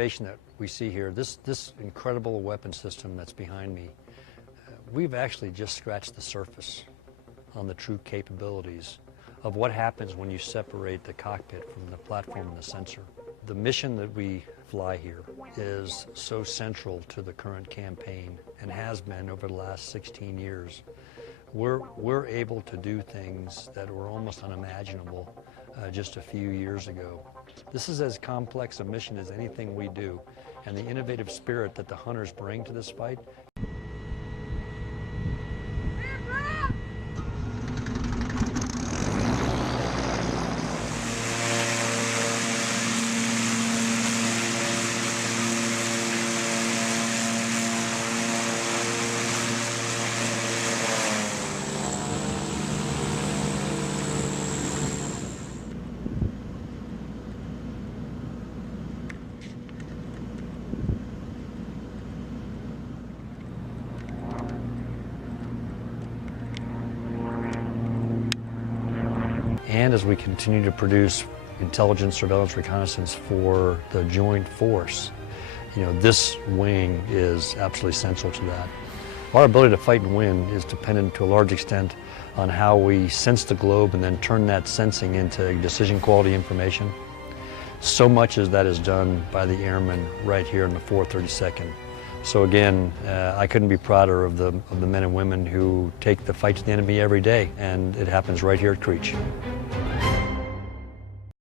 innovation that we see here, this incredible weapon system that's behind me, we've actually just scratched the surface on the true capabilities of what happens when you separate the cockpit from the platform and the sensor. The mission that we fly here is so central to the current campaign and has been over the last 16 years. We're able to do things that were almost unimaginable just a few years ago. This is as complex a mission as anything we do, and the innovative spirit that the hunters bring to this fight. And as we continue to produce intelligence, surveillance, reconnaissance for the joint force, this wing is absolutely essential to that. Our ability to fight and win is dependent to a large extent on how we sense the globe and then turn that sensing into decision quality information. So much as that is done by the airmen right here in the 432nd. So again, I couldn't be prouder of the men and women who take the fight to the enemy every day, and it happens right here at Creech.